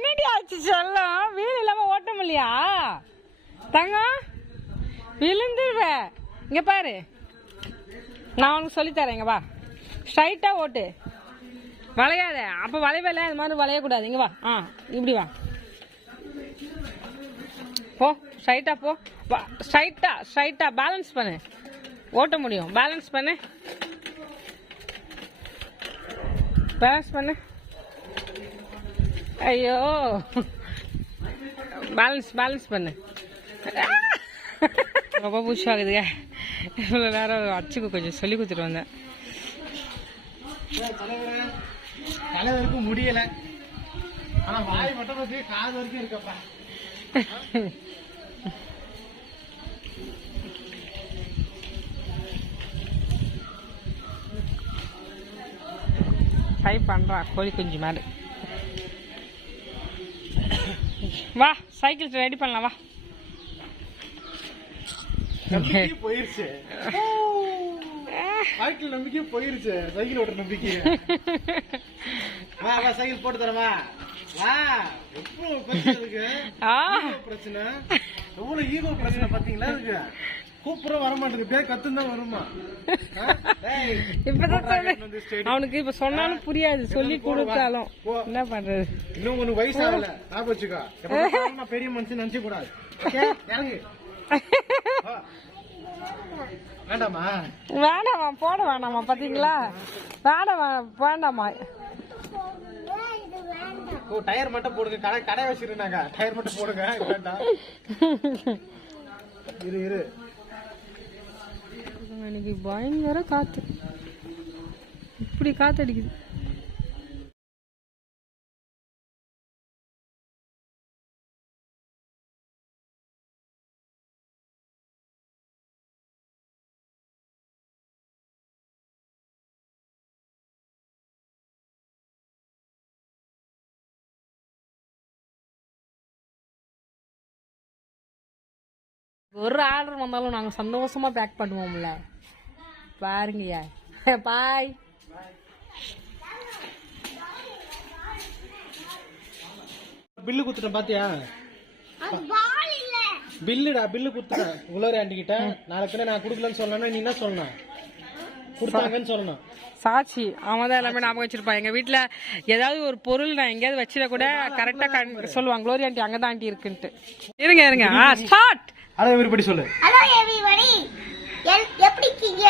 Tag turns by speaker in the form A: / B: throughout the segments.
A: என்னடி ஆச்சு சொல்லும் வீல் இல்லாமல் ஓட்ட முடியா தங்கம் விழுந்துருவ. இங்கே பாரு. நான் உனக்கு சொல்லித்தரேன் வா. ஸ்ட்ரைட்டாக ஓட்டு. வளையாத. அப்போ வளைவல அது மாதிரி வளையக்கூடாது. இங்கே வா. ஆ இப்படி வா. போ ஸ்ட்ரைட்டா போ. ஸ்ட்ரைட்டா ஸ்ட்ரைட்டா பேலன்ஸ் பண்ணு. ஓட்ட முடியும். பேலன்ஸ் பண்ணு. பேலன்ஸ் பண்ணு. ஐயோ. பேலன்ஸ் பேலன்ஸ் பண்ணு. ரொம்ப பூச்சாகுதுங்க. இவ்வளோ நேரம் அச்சுக்கு கொஞ்சம் சொல்லி கொடுத்துட்டு வந்தேன்.
B: தலைவருக்கு முடியல. ஆனா வாய் மட்டும் காது வரைக்கும் இருக்கப்பா.
A: ட்ரை பண்ணுறா கோழி குஞ்சு மாதிரி. வா சைக்கிள் ரெடி பண்ணலாம் வா.
B: நம்பிக்கை போயிருச்சு. வாழ்க்கையில் நம்பிக்கை போயிருச்சு. சைக்கிள் ஓட்டுற நம்பிக்கை வா வா சைக்கிள் போட்டு தரவா வா. எவ்வளவு பிரச்சனை இருக்கு? பிரச்சனை? எவ்வளவு ஈகோ பிரச்சனை பாத்தீங்களா இருக்கு கூப்பிட வர மாட்டேங்குது. பேர் கத்துன்னு தான் வருமா
A: இப்பதான். அவனுக்கு இப்ப சொன்னாலும் புரியாது. சொல்லி கொடுத்தாலும். என்ன பண்றது?
B: இன்னும் உனக்கு வயசு ஆகல. ஞாபகம் வச்சுக்கோ. நான் பெரிய மனுஷன் நினைச்ச கூடாது. வேண்டாமா?
A: வேணாமா போட வேணாமா பாத்தீங்களா? வேணாமா வேண்டாமா.
B: ஓ டயர் மட்டும் போடுங்க. கடை கடை வச்சிருந்தாங்க. டயர் மட்டும் போடுங்க. வேண்டாம். இரு இரு.
A: இன்னைக்கு பயங்கர காத்து. இப்படி காத்து அடிக்குது ஒரு ஆர்டர் வந்தாலும் நாங்கள் சந்தோஷமா பேக் பண்ணுவோம்ல. பாருங்கய்யா பாய்.
B: பில்லு குத்துட்டேன் பாத்தியா? பில்லுடா பில்லு குத்துட்டேன் உங்களோரி ஆண்டி கிட்ட நாளைக்கு நான் குடுக்கலன்னு சொல்லணும் நீ என்ன சொல்லணும் கொடுத்தாங்கன்னு சொல்லணும்
A: சாட்சி அவன் தான் எல்லாமே ஞாபகம் வச்சிருப்பான். எங்க வீட்ல ஏதாவது ஒரு பொருள் நான் எங்கேயாவது வச்சிட கூட கரெக்டா சொல்லுவாங்க. க்ளோரி ஆண்டி அங்கதான் ஆண்டி இருக்குன்ட்டு. இருங்க இருங்க. ஆ ஸ்டார்ட்
B: அதை விருப்படி சொல்லு.
C: ஹலோ எவ்ரிபடி எப்படி இருக்கீங்க?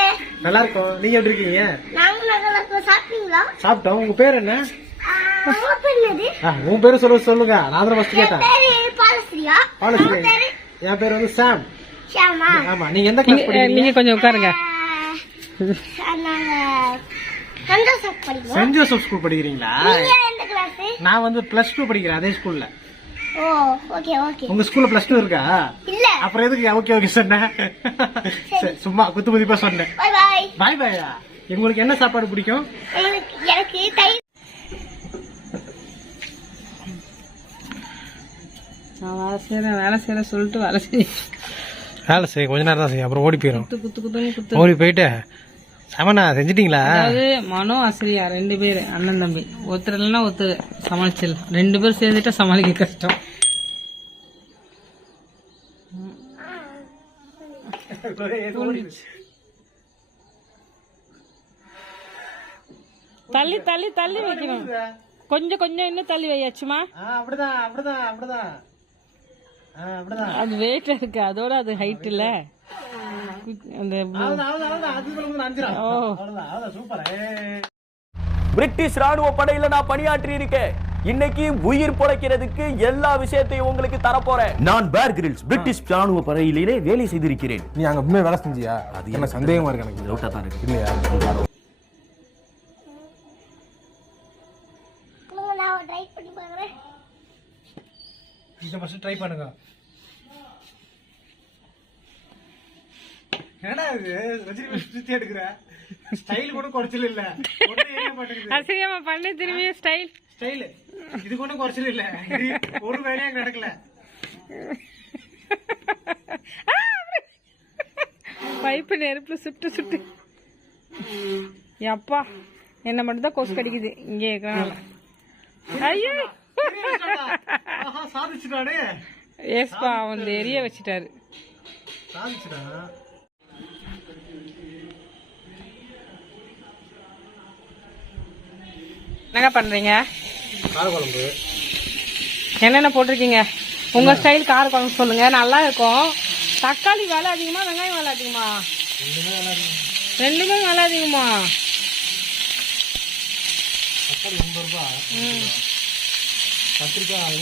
B: நல்லா இருக்கும் நீங்க எப்படி இருக்கீங்க?
C: நாங்க நல்லா இருக்கோம் சாப்பிட்டீங்களா?
B: சாப்பிட்டோம். உங்க பேர் என்ன? உன் பேரு சொல்ல சொல்லுங்க. நான் தான் ஃபர்ஸ்ட்
C: என்
B: கேட்டேன்.
C: பாலஸ்ரீயா.
B: என் பேர் வந்து சாம்.
C: ஷியாமா
B: ஆமா நீங்க எந்த கிளாஸ் படிக்கிறீங்க?
A: நீங்க கொஞ்சம் உட்காருங்க.
B: சென்ட் ஜோசப் ஸ்கூல் படிக்கிறீங்களா? நான் வந்து பிளஸ் டூ படிக்கிறேன் அதே ஸ்கூல்ல
C: ஓ ஓகே ஓகே
B: உங்க ஸ்கூல்ல பிளஸ் டூ இருக்கா?
C: இல்ல.
B: அப்புறம் எதுக்கு ஓகே ஓகே சொன்னேன் சரி, சும்மா குத்து மதிப்பா சொன்னேன்
C: பை பாய்
B: பாய் உங்களுக்கு என்ன சாப்பாடு பிடிக்கும்?
C: எனக்கு எனக்கு தயிர்.
A: நான் வேலை செய்யறேன் வேலை செய்யறேன் சொல்லிட்டு வேலை செய்ய
B: வேலை செய்ய கொஞ்ச நேரம் தான் செய்யும் அப்புறம் ஓடி போயிடும்
A: குத்து குத்து குத்துன்னு குத்து.
B: ஓடி போயிட்டு செமனா செஞ்சிட்டீங்களா?
A: அதாவது மனோ ஆசிரியா ரெண்டு பேர் அண்ணன் தம்பி. ஒருத்தர் இல்லைன்னா ஒருத்தர் சமாளிச்சிடல ரெண்டு பேர் சேர்ந்துட்டா சமாளிக்க கஷ்டம். தள்ளி தள்ளி தள்ளி வைக்கணும். கொஞ்சம் கொஞ்சம் இன்னும் தள்ளி வையாச்சுமா?
B: ஆ, அப்படிதான் அப்படிதான் அப்படிதான்.
A: அது வெயிட் இருக்கு. அதோட அது ஹைட் இல்ல. அந்த. ஓ.
D: பிரிட்டிஷ் ராணுவ படையில நான் பணியாற்றி இருக்கேன். இன்னைக்கு உயிர் பொழைக்கிறதுக்கு எல்லா விஷயத்தையும் உங்களுக்கு தரப்போறேன். நான் பேர் கிரில்ஸ் பிரிட்டிஷ் ராணுவ படையிலே வேலை செய்திருக்கிறேன்.
E: நீ அங்க உண்மையா வேலை செஞ்சியா? அது என்ன சந்தேகமா இருக்கு எனக்கு?
D: டவுட்டா தான் இருக்கு.
E: இல்லையா?
C: ட்ரை பண்ணி பாக்குறேன்.
B: try பண்ணுங்க. என்னடா இது? ரஜினி சுத்தி எடுக்கிற? ஸ்டைல் கூட குறைச்சல் இல்ல.
A: அசிரியமா பண்ணு திரும்பி ஸ்டைல்
B: ஸ்டைல் இது கூட குறைச்சல் இல்ல. ஒரு நடக்கல.
A: பைப்பு நெருப்புல சுட்டு சுட்டு. அப்பா என்ன மட்டும் தான் கொசு கடிக்குது. இங்கே இருக்கிறனால. ஐயோ.
B: சாதிச்சுட்டானே.
A: ஏஸ்பா அவன் எரிய வச்சுட்டாரு.
B: சாதிச்சுடா
A: என்னங்க பண்றீங்க?
B: காரக்குழம்பு.
A: என்னென்ன போட்டிருக்கீங்க? உங்க ஸ்டைல் கார குழம்பு சொல்லுங்க. நல்லா இருக்கும். தக்காளி விலை அதிகமா வெங்காயம் விலை அதிகமா? ரெண்டுமே விலை அதிகமா.
B: தக்காளி எண்பது ரூபா. கத்திரிக்காய்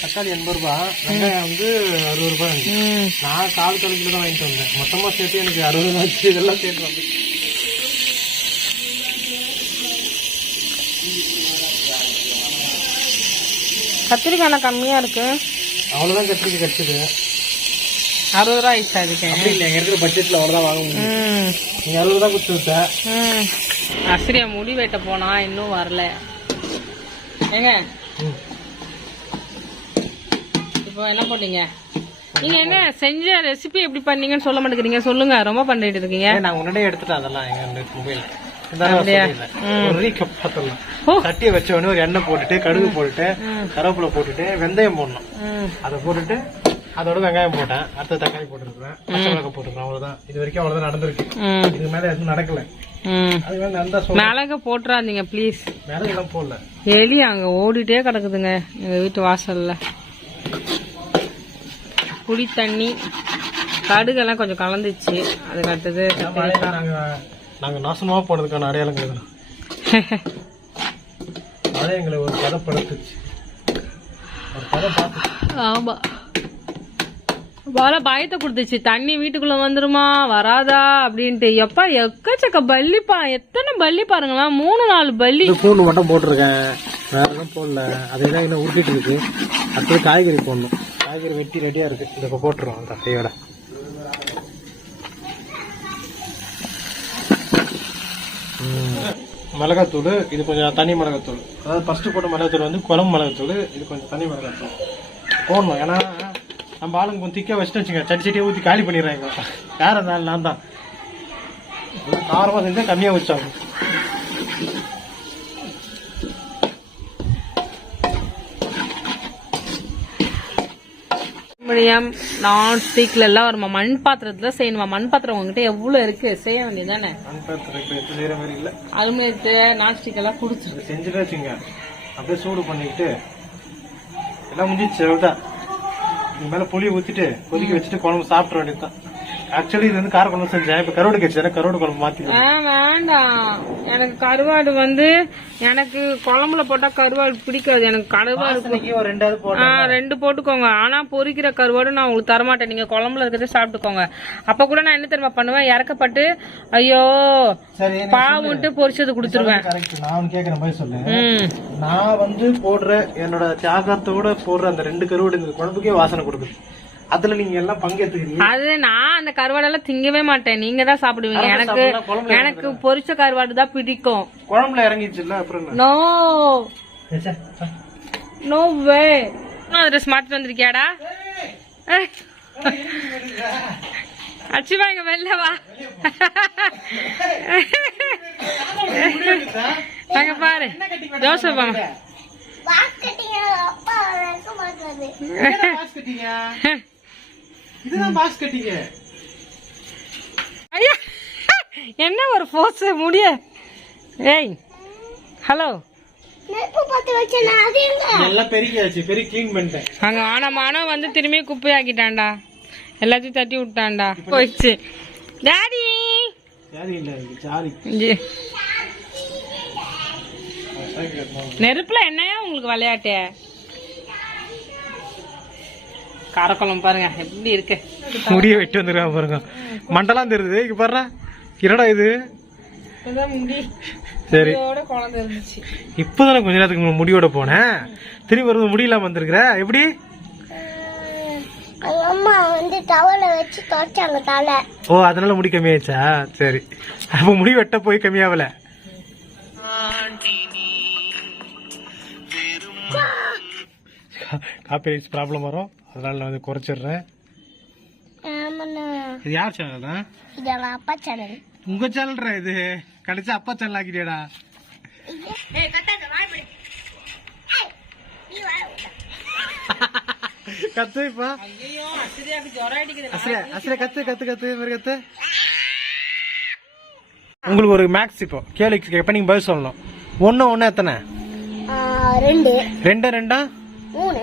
B: தக்காளி எண்பது ரூபா. வெங்காயம் வந்து அறுபது ரூபாய். நான் கால் கால் கிலோ தான் வாங்கிட்டு வந்தேன். மொத்தமா சேர்த்து எனக்கு அறுபது ரூபா ஆச்சு இதெல்லாம் சேர்த்து
A: கத்திரிக்காய் எண்ணெய் கம்மியா இருக்கு.
B: அவ்வளவுதான் கத்திரிக்காய் கிடைச்சது.
A: அறுபது ரூபா ஆயிடுச்சு அதுக்கு
B: இல்லை எங்க இருக்கிற பட்ஜெட்ல அவ்வளவுதான் வாங்க முடியும்
A: ம்.
B: நீங்க அறுபது தான் கொடுத்து விட்டேன்
A: ம். முடி வெட்ட போனா இன்னும் வரல. ஏங்க. இப்போ என்ன பண்ணீங்க? நீங்க என்ன செஞ்ச ரெசிபி எப்படி பண்ணீங்கன்னு சொல்ல மாட்டேங்கிறீங்க. சொல்லுங்க ரொம்ப பண்ணிட்டு இருக்கீங்க.
B: நான் முன்னாடியே எடுத்துட்டேன் அதெல்லாம் எங்க மொபைல். சட்டியை வச்ச உடனே ஒரு எண்ணெய் போட்டுட்டு கடுகு போட்டுட்டு கருவேப்பிலை போட்டுட்டு வெந்தயம் போடணும் அதை போட்டுட்டு அதோட வெங்காயம் போட்டேன் அடுத்த தக்காளி போட்டுருக்கேன் பச்சை மிளகாய் போட்டுருக்கேன் அவ்வளவுதான் இது வரைக்கும் அவ்வளவுதான் நடந்திருக்கு இதுக்கு மேல எதுவும் நடக்கல
A: மிளக போட்டுறாதீங்க ப்ளீஸ்
B: மிளகு எல்லாம் போடல
A: எலி அங்க ஓடிட்டே கிடக்குதுங்க எங்க வீட்டு வாசல்ல குடி தண்ணி கடுகெல்லாம் கொஞ்சம் கலந்துச்சு அதுக்கு அடுத்தது
B: மழையில நாங்க நாங்க நாசமா போனதுக்கான அடையாளங்கள் இதெல்லாம் மழை எங்களை ஒரு கதை படுத்துச்சு. ஒரு கதை பார்த்து
A: ஆமா. வர பயத்தை கொடுத்துச்சு. தண்ணி வீட்டுக்குள்ள வந்துருமா? வராதா? அப்படின்ட்டு. எப்பா எக்கச்சக்க பல்லிப்பா எத்தனை பல்லி பாருங்களேன் மூணு நாலு பல்லி
B: இது பூண்டு மட்டும் போட்டிருக்கேன். வேற எதுவும் போடல. அதே தான் இன்னும் உருட்டிட்டு இருக்கு. அடுத்தது காய்கறி போடணும். காய்கறி வெட்டி ரெடியா இருக்கு. இதை போட்டுருவோம் அந்த மிளகாத்தூள் இது கொஞ்சம் தனி மிளகாத்தூள். அதாவது ஃபஸ்ட்டு போட்ட மிளகாத்தூள் வந்து குழம்பு மிளகாத்தூள் இது கொஞ்சம் தனி மிளகாத்தூள். போடணும் ஏன்னா நம்ம ஆளுங்க கொஞ்சம் திக்காக வச்சுட்டு வச்சுங்க சட்டி சட்டியை ஊற்றி காலி பண்ணிடுறாங்க. யார் இருந்தாலும் நான் தான். காரமாக செஞ்சால் கம்மியாக வச்சாங்க.
A: மீடியம் நான் ஸ்டிக்ல எல்லாம் வருமா? மண் பாத்திரத்துல செய்யணுமா? மண் பாத்திரம் உங்ககிட்ட எவ்வளவு இருக்கு? செய்ய வேண்டியதானே அலுமினியத்து நான் ஸ்டிக் எல்லாம் குடிச்சிருக்கு
B: செஞ்சுட்டு வச்சுங்க. அப்படியே சூடு பண்ணிக்கிட்டு எல்லாம் முடிஞ்சிச்சு அவ்வளோதான் இது மேலே புளி ஊற்றிட்டு கொதிக்க வச்சுட்டு குழம்பு சாப்பிட்ற வேண்டியதுதான். ஆக்சுவலி இது வந்து கார குழம்பு செஞ்சேன். இப்போ கருவாடு கட்சி கருவாடு குழம்பு
A: ஆ, வேண்டாம். எனக்கு கருவாடு வந்து எனக்கு குழம்புல போட்டா கருவாடு பிடிக்காது. எனக்கு கருவாடு
B: ரெண்டாவது
A: ரெண்டு போட்டுக்கோங்க. ஆனா பொரிக்கிற கருவாடு நான் உங்களுக்கு தரமாட்டேன். நீங்க குழம்புல இருக்கிறத சாப்பிட்டுக்கோங்க. அப்ப கூட நான் என்ன தெரியுமா பண்ணுவேன்? இறக்கப்பட்டு ஐயோ
B: சரி
A: பாவுன்ட்டு பொரிச்சது கொடுத்துருவேன்.
B: கரெக்ட் நான் மாதிரி வந்து போடுற என்னோட தியாகத்தோட போடுற அந்த ரெண்டு கருவாடு இந்த குழம்புக்கே வாசனை கொடுக்குது. அதுல நீங்க எல்லாம் பங்கேற்றுக்கிறீங்க.
A: அது நான் அந்த கருவாடெல்லாம் திங்கவே மாட்டேன். நீங்க தான் சாப்பிடுவீங்க.
B: கருவாடு
A: எனக்கு எனக்கு பொரிச்ச கருவாடு தான் பிடிக்கும்.
B: குழம்புல இறங்கிச்சுல்ல அப்புறம் என்ன?
A: நோ. நோ வே ட்ரெஸ் மாத்திட்டு வந்திருக்கியாடா? அச்சுவா இங்க வெளில வா. அங்க பாரு. தோசை வாங்க.
B: இதுதான் பாஸ் கட்டிங்க
A: ஐயா என்ன ஒரு போஸ் முடிய? ஏய் ஹலோ
C: நெருப்பு பத்து வச்சேன் அது எங்க?
B: எல்லாம் பெருக்கியாச்சு பெரிய க்ளீன் பண்ணிட்டேன்.
A: அங்க ஆன மானம் வந்து திரும்பி குப்பையாக்கிட்டான்டா. எல்லாத்தையும் தட்டி விட்டான்டா. போயிடுச்சு. டாடி
B: சாரி இல்ல சாரி.
A: நெருப்புல என்னையா உங்களுக்கு விளையாட்டு? காரக்குழம்பு பாருங்க எப்படி இருக்கு?
B: முடிய வெட்டி வந்துருக்கா பாருங்க. மண்டலாம் தெரியுது. இங்க பாரு என்னடா இது? சரி. இப்பதானே கொஞ்ச நேரத்துக்கு முடியோட போனேன். திரும்பி வரும்போது முடியலாம வந்திருக்கிற? எப்படி?
C: அம்மா வந்து டவல வச்சு தொடச்சாங்க தலை.
B: ஓ அதனால முடி கம்மியாயிடுச்சா? சரி. அப்ப முடி வெட்ட போய் கம்மியாவல? காப்பி ப்ராப்ளம் வரும். அதனால நான் வந்து குறைச்சிடுறேன். இது யார் சேனல் தான்
C: இது எங்க அப்பா சேனல்
B: உங்க சேனல்ரா இது? கிடைச்சா அப்பா சேனல் ஆக்கிட்டியாடா.
C: ஏய் கத்தாத வாய்
B: கத்து இப்ப. அஸ்ரே கத்து கத்து கத்து மாதிரி கத்து. உங்களுக்கு ஒரு மேக்ஸ் இப்போ. கேள்விக்கு கேட்ப நீங்க பதில் சொல்லணும். ஒண்ணு ஒண்ணு எத்தனை?
C: ரெண்டு.
B: ரெண்டு ரெண்டா?
C: மூணு.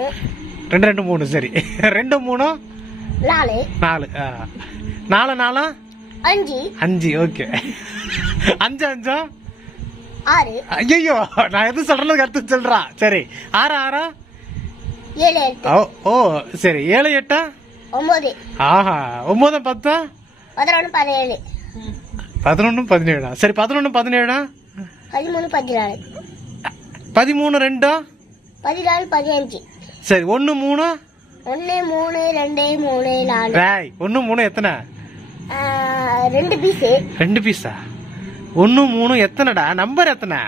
B: ரெண்டு ரெண்டு மூணு சரி. ரெண்டு மூணு
C: நாலு.
B: நாலு. நாலு நாலா?
C: அஞ்சு.
B: அஞ்சு ஓகே. அஞ்சு அஞ்சா?
C: ஆறு.
B: ஐயோ நான் எது சொல்றேன்னு கருத்து சொல்றா. சரி. ஆறா ஆறா?
C: ஏழு
B: ஓ ஓ சரி. ஏழு எட்டா?
C: ஒன்பது
B: ஆஹா. ஒன்பது பத்தா?
C: பதினொன்று பதினேழு.
B: பதினொன்னு பதினேழா? சரி பதினொன்னு பதினேழா?
C: பதிமூணு பதினாலு.
B: பதிமூணு ரெண்டா?
C: பதினாலு பதினஞ்சு.
B: சரி ஒன்னு மூணு?
C: ஒன்று மூணு ரெண்டு மூணு நாலு.
B: ராய் ஒன்னு மூணு எத்தனை?
C: ரெண்டு பீஸு.
B: ரெண்டு பீஸா? ஒன்னு மூணு எத்தனைடா? நம்பர் எத்தனை?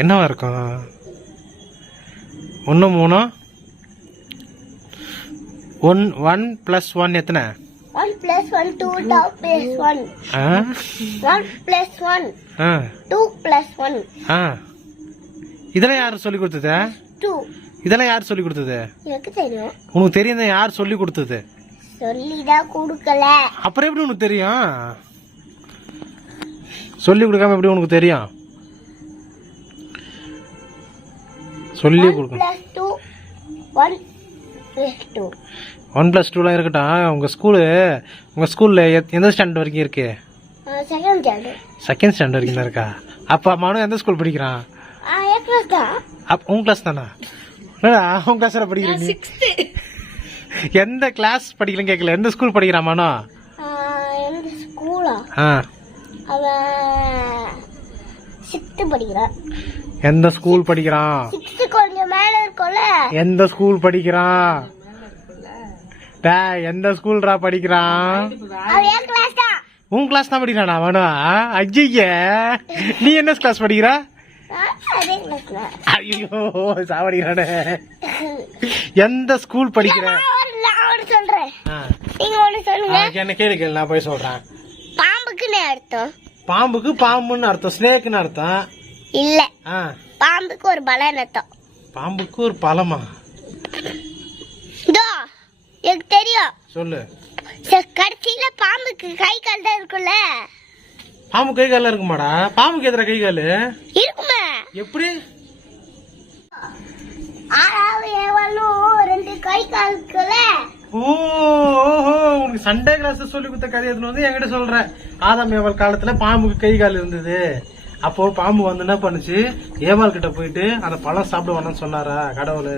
B: என்னவா இருக்கும்? ஒன்னு மூணு? ஒன் ஒன் பிளஸ் ஒன் எத்தனை?
C: One plus one two two plus one one plus one two plus one
B: ஆ. இதெல்லாம் யார் சொல்லி கொடுத்தது?
C: டூ
B: இதெல்லாம் யார் சொல்லி கொடுத்தது?
C: எனக்கு தெரியும்.
B: உனக்கு தெரியும் யார் சொல்லி கொடுத்தது?
C: சொல்லிதான் கொடுக்கல.
B: அப்புறம் எப்படி உனக்கு தெரியும்? சொல்லி கொடுக்காம எப்படி உனக்கு தெரியும்? சொல்லி
C: ஒன்
B: கொடுக்க
C: பிளஸ் டூ ஒன் பிளஸ்
B: டூலாம் இருக்கட்டும். உங்க ஸ்கூலு உங்க ஸ்கூல்ல எந்த ஸ்டாண்டர்ட் வரைக்கும் இருக்கு?
C: செகண்ட் ஸ்டாண்டர்ட்
B: செகண்ட் ஸ்டாண்டர்ட் வரைக்கும் இருக்கா? அப்பா மனு எந்த ஸ்கூல் படிக்கிறான்? அப் உன் கிளாஸ் தானா? உன் கிளாஸ்ல படிக்கிற நீ? எந்த கிளாஸ் படிக்கலன்னு கேட்கல எந்த ஸ்கூல் படிக்கிறான் மனோ?
C: ஸ்கூலா
B: ஆ?
C: அவன் சிக்ஸ்த்து படிக்கிறான்.
B: எந்த ஸ்கூல் படிக்கிறான்?
C: சிக்ஸ்த்து கொஞ்சம் மேல இருக்கும்ல.
B: எந்த ஸ்கூல் படிக்கிறான்? டேய், எந்த ஸ்கூல்ரா படிக்கிறான்?
C: அவன் என் கிளாஸ்
B: உன் கிளாஸ் தான் படிக்கிறானா அவனு? ஐய நீ என்ன கிளாஸ் படிக்கிற? ஐயோ சாவடிக்கிறானே. எந்த ஸ்கூல் படிக்கிற? என்ன கேளு கேளு நான் போய் சொல்றேன்.
C: பாம்புக்குன்னு அர்த்தம்.
B: பாம்புக்கு பாம்புன்னு அர்த்தம் ஸ்னேக்குன்னு அர்த்தம்.
C: இல்ல. பாம்புக்கு ஒரு பலன் அர்த்தம்.
B: பாம்புக்கு ஒரு பழமா
C: இதோ எனக்கு தெரியும்.
B: சொல்லு.
C: கடைசியில பாம்புக்கு கை கால் தான் இருக்கும்ல?
B: பாம்பு கை கால இருக்குமாடா? பாம்புக்கு எதிர கை காலு?
C: இருக்குமே.
B: எப்படி?
C: ஆறாவது ஏவாளும் ரெண்டு கை கால் இருக்குல்ல?
B: ஓஹோ உனக்கு சண்டே கிளாஸ் சொல்லி கொடுத்த கதை எதுன்னு வந்து என்கிட்ட சொல்ற. ஆதாம் ஏவாள் காலத்துல பாம்புக்கு கை கால் இருந்தது? அப்போ பாம்பு வந்து என்ன பண்ணுச்சு? ஏவாள் கிட்ட போயிட்டு அந்த பழம் சாப்பிட வேணாம்னு சொன்னாரா கடவுள்.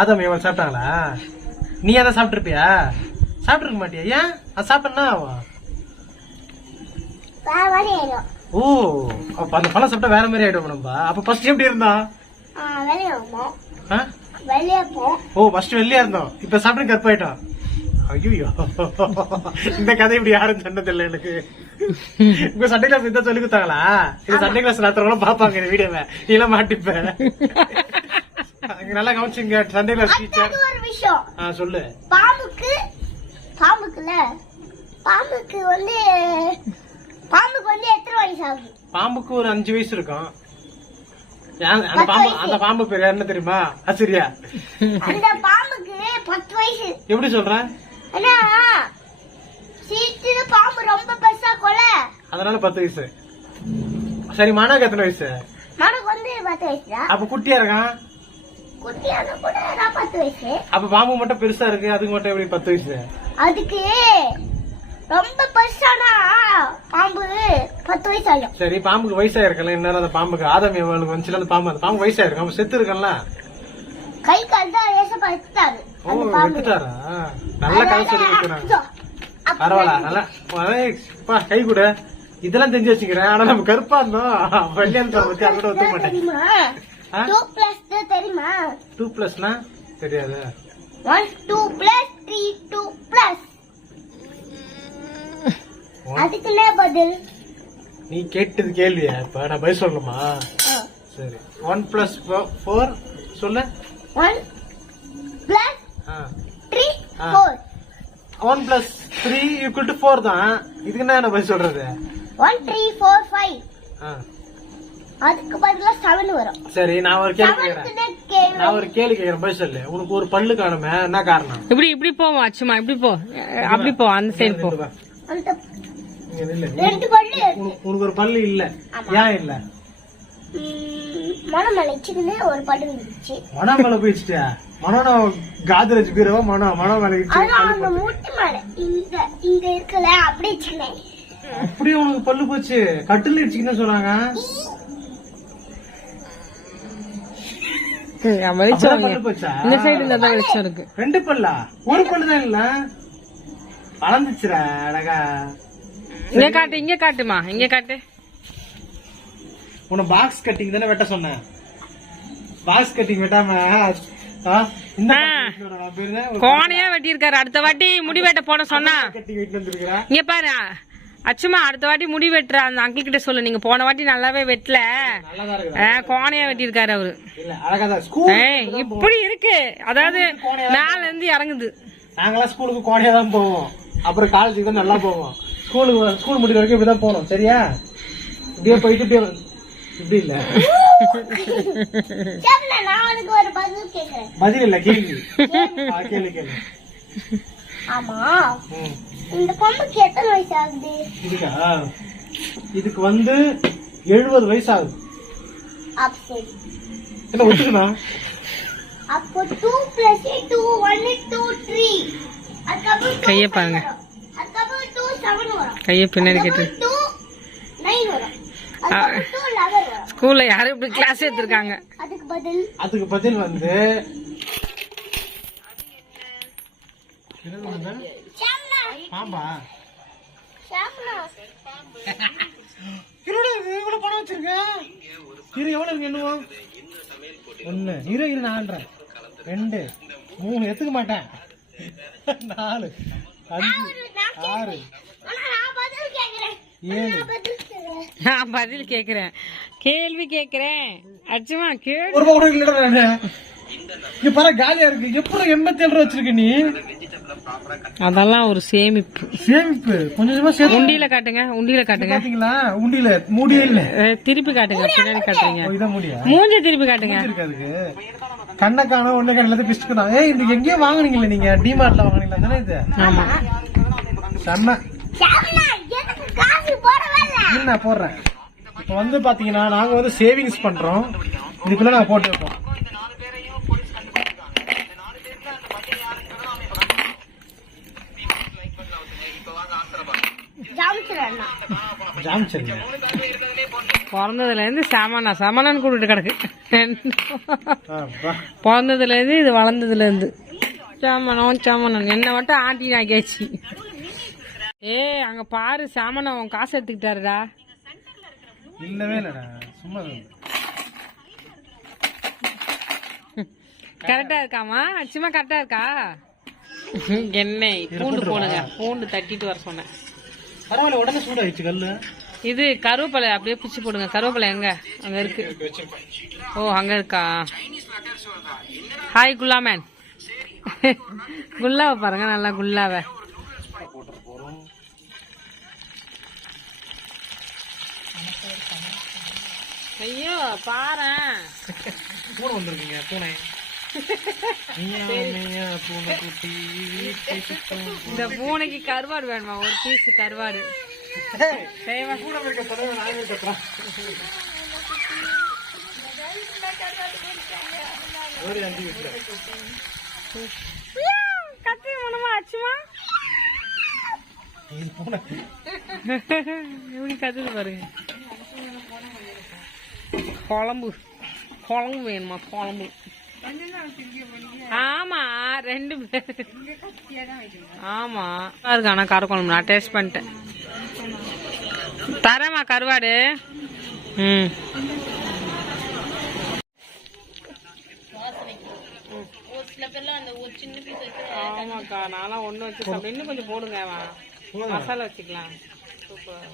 B: ஆதாம் ஏவாள் சாப்பிட்டாங்களா? நீ அதை சாப்பிட்டுருப்பியா? சாப்பிட்டுருக்க மாட்டியா? ஏன்? அது சாப்பிட்டா ஓ அப்ப அந்த பழம் சாப்பிட்டா வேற மாதிரி ஆயிடும் நம்ப அப்ப ஃபர்ஸ்ட் எப்படி இருந்தான் ஓ ஃபர்ஸ்ட் வெள்ளையா இருந்தோம். இப்ப சாப்பிட்டு கற்பாயிட்டோம் ஐயோ இந்த கதை இப்படி யாரும் சொன்னதில்லை எனக்கு. உங்க சண்டை கிளாஸ் இதான் சொல்லி கொடுத்தாங்களா? இது சண்டை கிளாஸ் நடத்துறவங்களும் பாப்பாங்க இந்த வீடியோவை நீ எல்லாம் மாட்டிப்ப அங்க நல்லா கவனிச்சுங்க சண்டே கிளாஸ் டீச்சர்
C: ஒரு விஷயம்.
B: சொல்லு.
C: பாம்புக்கு பாம்புக்குல பாம்புக்கு வந்து பாம்புக்கு வந்து எத்தனை வயசு ஆகுது?
B: பாம்புக்கு ஒரு அஞ்சு வயசு இருக்கும். அந்த பாம்பு அந்த பாம்பு பேர் என்ன தெரியுமா? ஆசிரியா.
C: அந்த பாம்புக்கு பத்து வயசு.
B: எப்படி சொல்ற
C: ஆனா சீட்டு பாம்பு ரொம்ப பெருசா கொல.
B: அதனால பத்து வயசு. சரி மனாக்கு எத்தனை வயசு?
C: மனக்கு வந்து பத்து வயசு
B: அப்ப குட்டியா இருக்கான்
C: குட்டியான கூட நான் பத்து வயசு.
B: அப்ப பாம்பு மட்டும் பெருசா இருக்கு அதுக்கு மட்டும் எப்படி பத்து வயசு?
C: அதுக்கு ரொம்ப பெருசானா? பாம்பு பத்து வயசு ஆகும்
B: சரி பாம்புக்கு வயசா இருக்கல இன்னும் அந்த பாம்புக்கு ஆதம் எவ்வளவு வந்துச்சுல அந்த பாம்பு அந்த பாம்பு வயசா இருக்கு? அவன் செத்து இருக்கல
C: கை கால் தான் ஏசப்படுத்தாரு
B: ஓ விட்டுட்டாரா? நல்ல கதை சொல்லி
C: அப்ப
B: பரவாயில்ல நல்லா கை கூட. இதெல்லாம் தெரிஞ்சு வச்சுக்கிறேன். ஆனா நம்ம கருப்பா இருந்தோம். வெள்ளையன்ற பத்தி அதை கூட ஒத்துக்க மாட்டேன்.
C: தெரியுமா? டூ
B: பிளஸ்னா தெரியாது.
C: One two plus three two plus பதில்?
B: நீ கேட்டது கேள்வியா? இப்ப நான் பதில் சொல்லணுமா? சரி. ஒன் பிளஸ் ஃபோர் சொல்லு.
C: One plus three
B: ah.
C: Four
B: one plus three equal to four தான். இதுக்கு என்ன என்ன பதில் சொல்றது?
C: ஒன் த்ரீ ஃபோர் ஃபைவ்
B: ஆ.
C: அதுக்கு பதிலா செவன் வரும்.
B: சரி நான் ஒரு கேள்வி கேக்குறேன் நான் ஒரு கேள்வி கேக்குறேன் பதில் சொல்லு. உனக்கு ஒரு பல்லு காணுமே என்ன காரணம்?
A: இப்படி இப்படி போவோம் அச்சுமா இப்படி போ. அப்படி போ அந்த சைடு போ.
B: உனக்கு- ஒரு பல்லு இல்ல. ஏன் இல்ல?
C: மனமலை சின்ன ஒரு பல்லு இருந்துச்சு.
B: மனம் மேல போயிடுச்சிட்டியா? மனோனா காதரேஜ் பீரவா மனோ மனம் மேல
C: அந்த முட்டு மேல. இங்க இங்க இருக்கல அப்படியே
B: உனக்கு பல்லு போச்சு. கட்டில் இடிச்சுக்கின்னு சொன்னாங்க
A: இந்த சைடு தான் வெளிச்சம் இருக்கு.
B: ரெண்டு பல்லா? ஒரு பல்லு தான் இல்ல. வளர்ந்துச்சுடா அழகா.
A: இங்க காட்டு இங்க காட்டுமா? இங்க காட்டு.
B: உன்னை பாக்ஸ் கட்டிங் தானே வெட்ட சொன்னேன். பாக்ஸ் கட்டிங் வெட்டாம
A: கோணையா வெட்டியிருக்காரு. அடுத்த வாட்டி முடி வெட்ட போட சொன்னா. இங்க பாரு அச்சுமா அடுத்த வாட்டி முடி வெட்டுற. அந்த அங்கிள் கிட்ட சொல்லு நீங்க போன வாட்டி நல்லாவே வெட்டல. கோணையா வெட்டியிருக்காரு அவரு.
B: தான்
A: இப்படி இருக்கு. அதாவது மேல இருந்து இறங்குது.
B: நாங்கெல்லாம் ஸ்கூலுக்கு கோடையா தான் போவோம். அப்புறம் காலேஜுக்கு தான் நல்லா போவோம். ஸ்கூலுக்கு ஸ்கூல் முடிக்கிற வரைக்கும் இப்படிதான் போனோம் சரியா? இப்படியே போயிட்டு இப்படி இல்ல
C: சரி நான் உனக்கு ஒரு பதில்
B: இல்ல கேள்வி ஆ, கேளு கேளு.
C: ஆமா.
B: ம்.
C: இந்த பொம்மைக்கு எத்தனை வயசு ஆகுது
B: இதுக்கா? இதுக்கு வந்து எழுபது வயசு ஆகுது என்ன ஒத்துக்கணும்
C: அப்போ two plus two one two three அதுக்கப்புறம் two
A: கையை
C: five
A: பாருங்க.
C: அதுக்கப்புறம் டூ செவன் வரும்.
A: கைய பின்னாடி கேட்டு.
C: டூ நைன் வரும்.
A: ஸ்கூல்ல யாரும் இப்படி கிளாஸ் எடுத்திருக்காங்க.
C: பதில்.
B: அதுக்கு பதில் வந்து பாம்பா. இருடா, இவ்வளவு பணம் வச்சிருக்க? இரு எவ்வளவு இருக்கு எண்ணுவோம் ஒண்ணு. இரு இரு நாலுறேன் ரெண்டு. மூணு. எடுத்துக்க மாட்டேன். நாலு. அஞ்சு. ஆறு.
C: நான் பதில் கேக்குறேன்.
A: கேள்வி கேக்குறேன். அச்சுமா கேள்வி
B: இங்க பாரு காலியா இருக்கு. எப்படி எண்பத்தி ஏழு ரூபா வச்சிருக்க நீ?
A: அதெல்லாம் ஒரு சேமிப்பு.
B: சேமிப்பு. கொஞ்சம் கொஞ்சமா சேர்த்து
A: உண்டியில காட்டுங்க உண்டியில காட்டுங்க.
B: பாத்தீங்களா? உண்டியில. மூடியே இல்ல.
A: திருப்பி காட்டுங்க பின்னாடி காட்டுறீங்க.
B: ஓ, இதான் மூடியா?
A: மூஞ்ச திருப்பி காட்டுங்க.
B: இருக்கு அதுக்கு கண்ணை காண ஒண்ணு காண எல்லாத்தையும் பிஸ்டு தான். ஏய் இது எங்கேயோ வாங்குனீங்களே நீங்க. டிமார்ட்ல வாங்குனீங்களா? தானே இது?
A: ஆமா.
B: செம்ம
C: ஷாம்னா எனக்கு காசு போடவே இல்ல
B: இது நான் போடுறேன். இப்போ வந்து பாத்தீங்கன்னா நாங்க வந்து சேவிங்ஸ் பண்றோம். இதுக்குள்ள நான் போட்டு வைப்போம்.
C: ஜாம்சர் அண்ணா
B: ஜாம் சரிங்க
A: பிறந்ததுல இருந்து சாமானா சாமானான்னு கூப்பிட்டு கிடக்கு.
B: ஆ, வா.
A: பிறந்ததுல இருந்து இது வளர்ந்ததுல இருந்து சாமனம் சாமனம். என்ன மட்டும் ஆண்டி ஆக்கியாச்சு ஏய் அங்க பாரு சாமனம் உன் காசு எடுத்துக்கிட்டாருடா.
B: இல்லவே இல்லடா சும்மா
A: கரெக்டா இருக்காமா அச்சுமா கரெக்டா இருக்கா? எண்ணெய் பூண்டு போடுங்க பூண்டு தட்டிட்டு வர சொன்னேன்.
B: பரவாயில்ல உடனே சூடாயிடுச்சு கல்லு.
A: இது கருவேப்பிலை அப்படியே பிச்சு போடுங்க. கருவேப்பிலை எங்க? அங்க இருக்கு. ஓ அங்க இருக்கா? ஹாய் குல்லா மேன் குல்லாவை பாருங்க நல்லா குல்லாவை. ஐயோ பாரேன்
B: பூனை வந்திருக்கீங்க பூனை.
A: இந்த பூனைக்கு கருவாடு வேணுமா? ஒரு பீஸ் கருவாடு. கத்தி மனமா
B: பூனை.
A: எப்படி கத்துது பாருங்க. குழம்பு. குழம்பு வேணுமா குழம்பு? ஆமா ரெண்டு பேர். ஆமா. இருக்கு ஆனா நான் டேஸ்ட் பண்ணிட்டேன். தரேம்மா கருவாடு. ம். ஆமாக்கா நான்லாம் ஒன்று வச்சு இன்னும் கொஞ்சம் போடுங்க. மசாலா வச்சுக்கலாம். சூப்பர்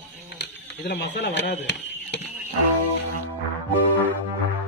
B: இதுல மசாலா வராது. Thank you.